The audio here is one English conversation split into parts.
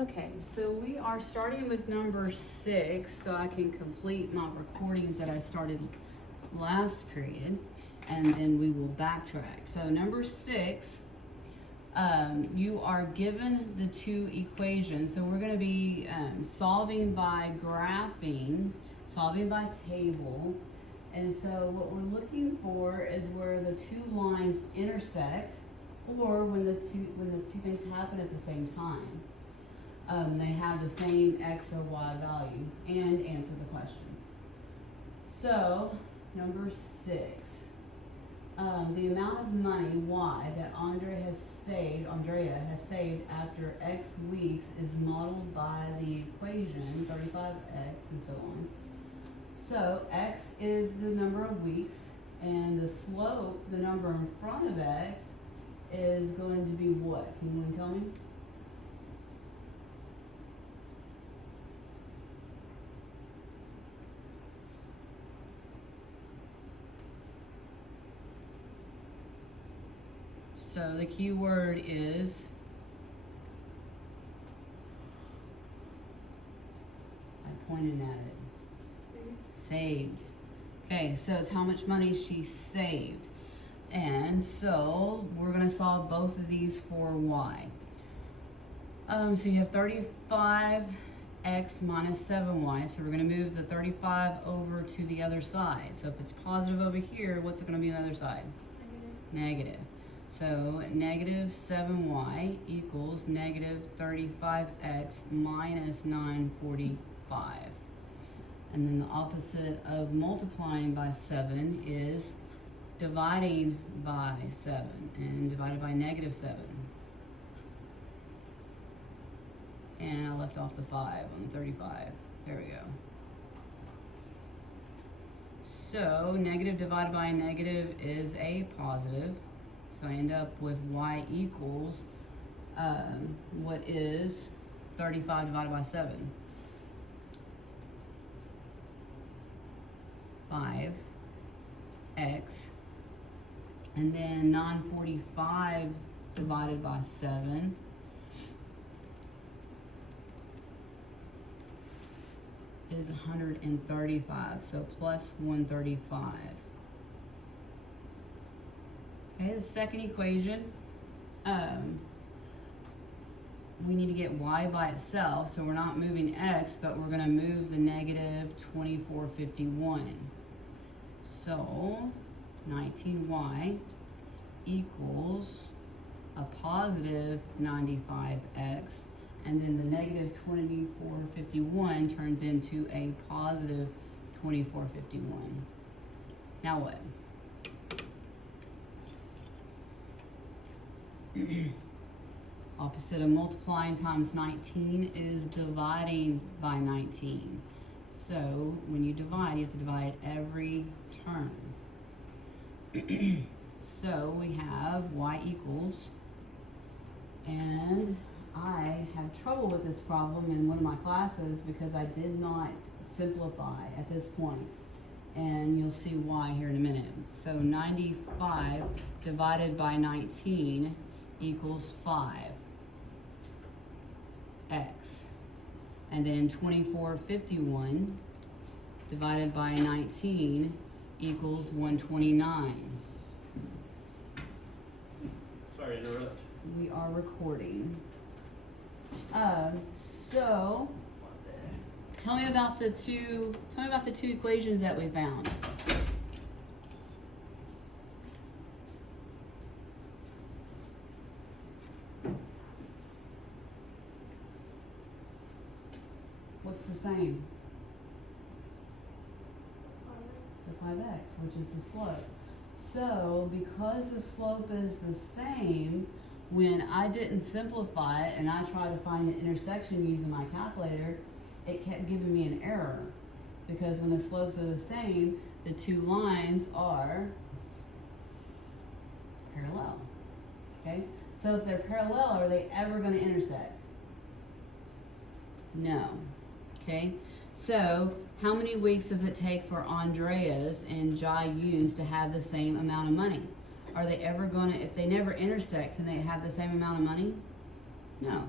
Okay, so we are starting with number 6, so I can complete my recordings that I started last period, and then we will backtrack. So number 6, you are given the two equations. So we're going to be solving by graphing, solving by table. And so what we're looking for is where the two lines intersect, or when the two things happen at the same time. They have the same x or y value, and answer the questions. So, number 6. The amount of money, y, that Andrea has saved after x weeks is modeled by the equation 35x and so on. So, x is the number of weeks, and the slope, the number in front of x, is going to be what? Can you tell me? So the key word is I pointed at it. Saved. Okay, so it's how much money she saved. And so we're going to solve both of these for y. So you have 35x minus 7y. So we're going to move the 35 over to the other side. So if it's positive over here, what's it going to be on the other side? Negative. So negative 7y equals negative 35x minus 945. And then the opposite of multiplying by 7 is dividing by 7. And divided by negative 7. And I left off the 5 on the 35. There we go. So negative divided by a negative is a positive. So I end up with y equals, what is 35 divided by 7? 5x. And then 945 divided by 7 is 135. So plus 135. Okay, the second equation, we need to get y by itself, so we're not moving x, but we're going to move the negative 2451. So 19y equals a positive 95x, and then the negative 2451 turns into a positive 2451. Now what? Opposite of multiplying times 19 is dividing by 19. So when you divide, you have to divide every term. So we have y equals, and I had trouble with this problem in one of my classes because I did not simplify at this point. And you'll see why here in a minute. So 95 divided by 19 equals 5x. And then 2451 divided by 19 equals 129. Sorry to interrupt. We are recording. So tell me about the two equations that we found. What's the same? The 5x, which is the slope. So, because the slope is the same, when I didn't simplify it and I tried to find the intersection using my calculator, it kept giving me an error. Because when the slopes are the same, the two lines are parallel. Okay? So if they're parallel, are they ever going to intersect? No. Okay? So, how many weeks does it take for Andreas and Jai Yoons to have the same amount of money? Are they ever going to, if they never intersect, can they have the same amount of money? No.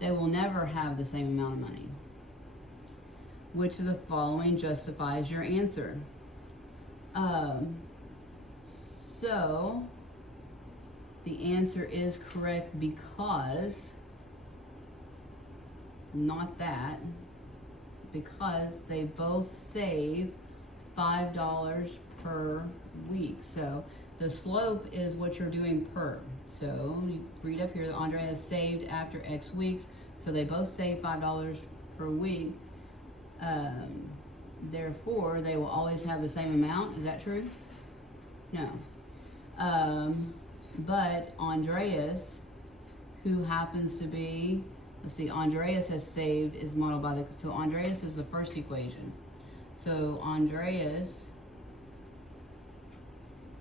they will never have the same amount of money. Which of the following justifies your answer? So the answer is correct because, not that, because they both save $5 per week. So the slope is what you're doing per. So you read up here, Andrea has saved after X weeks, so they both save $5 per week. Therefore, they will always have the same amount. Is that true? No. But Andreas, who happens to be, let's see, Andreas has saved is modeled by so Andreas is the first equation. So Andreas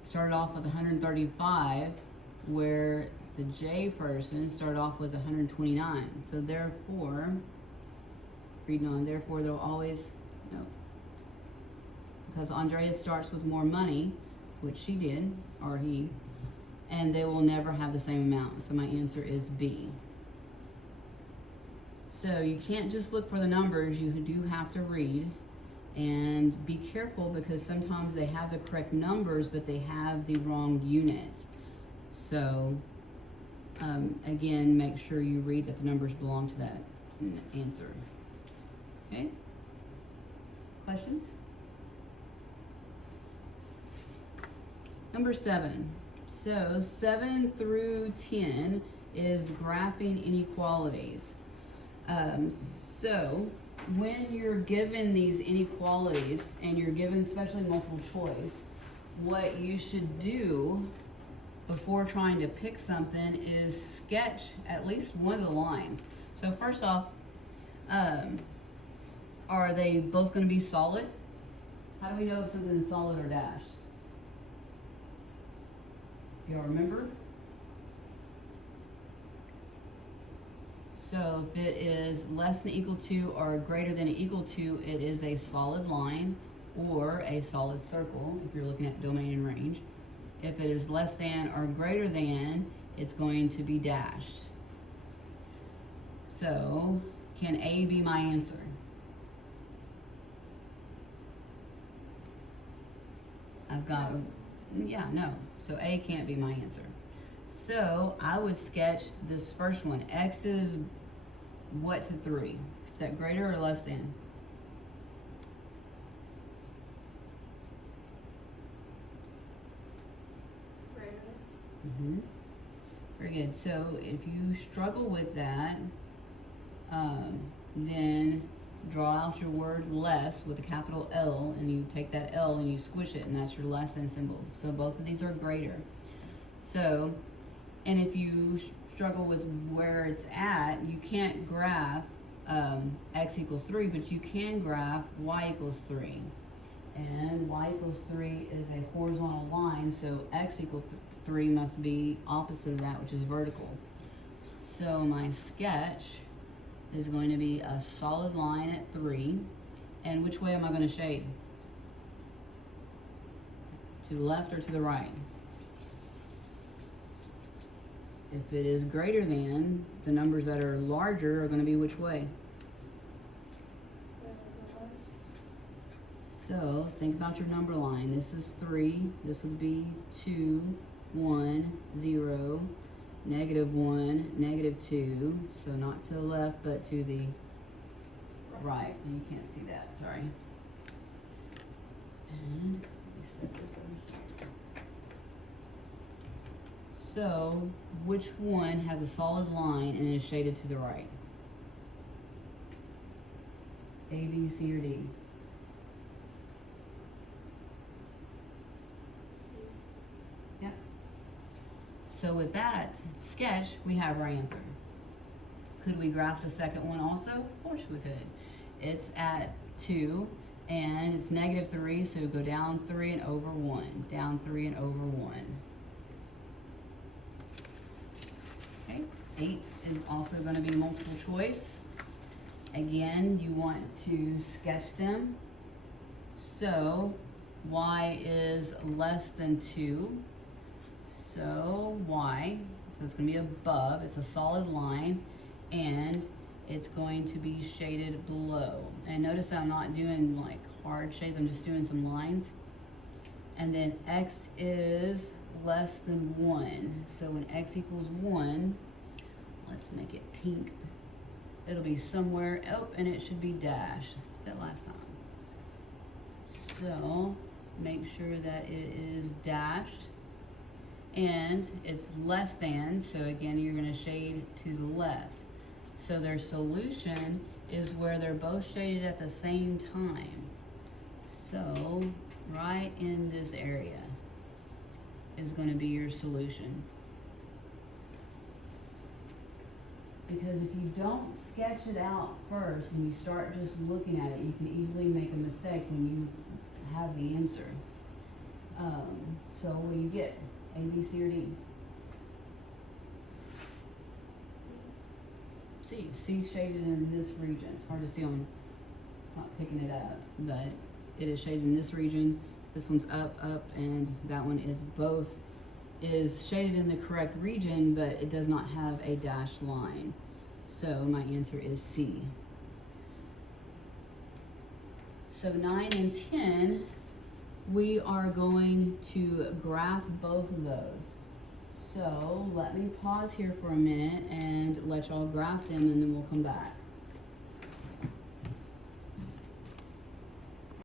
started off with 135, where the J person started off with 129. So therefore, reading on, therefore they'll always, no. Because Andreas starts with more money, which she did, or he, and they will never have the same amount. So my answer is B. So you can't just look for the numbers, you do have to read. And be careful because sometimes they have the correct numbers, but they have the wrong units. So, again, make sure you read that the numbers belong to that answer. Okay? Questions? Number 7. So 7 through 10 is graphing inequalities. So when you're given these inequalities and you're given especially multiple choice, what you should do before trying to pick something is sketch at least one of the lines. So first off, are they both going to be solid? How do we know if something is solid or dashed? Do y'all remember? So if it is less than equal to or greater than or equal to, it is a solid line or a solid circle if you're looking at domain and range. If it is less than or greater than, it's going to be dashed. So can A be my answer? I've got, yeah, no. So A can't be my answer. So I would sketch this first one. X is what to 3? Is that greater or less than? Greater. Very good. So if you struggle with that, then draw out your word less with a capital L, and you take that L and you squish it, and that's your less than symbol. So both of these are greater. So, and if you struggle with where it's at, you can't graph x equals 3, but you can graph y equals 3. And y equals 3 is a horizontal line, so x equals 3 must be opposite of that, which is vertical. So my sketch is going to be a solid line at 3. And which way am I going to shade? To the left or to the right? If it is greater than, the numbers that are larger are going to be which way? So think about your number line. This is 3. This would be 2, 1, 0, -1, -2. So not to the left, but to the right. And you can't see that, sorry. And let me set this over here. So which one has a solid line and is shaded to the right? A, B, C, or D? Yep. So with that sketch, we have our answer. Could we graph the second one also? Of course we could. It's at 2 and it's -3, so go down 3 and over 1. Down 3 and over 1. Okay, 8 is also going to be multiple choice. Again, you want to sketch them. So y is less than 2. So y, so it's going to be above. It's a solid line. and it's going to be shaded below. And notice I'm not doing like hard shades, I'm just doing some lines. And then X is less than 1. So when X equals 1, let's make it pink. It'll be somewhere, oh, and it should be dashed. Did that last time. So make sure that it is dashed. And it's less than, so again, you're gonna shade to the left. So their solution is where they're both shaded at the same time. So right in this area is gonna be your solution. Because if you don't sketch it out first and you start just looking at it, you can easily make a mistake when you have the answer. So what do you get? A, B, C, or D? C. C shaded in this region. It's hard to see on, it's not picking it up, but it is shaded in this region. This one's up, and that one is shaded in the correct region, but it does not have a dashed line. So my answer is C. So 9 and 10, we are going to graph both of those. So let me pause here for a minute and let y'all graph them, and then we'll come back.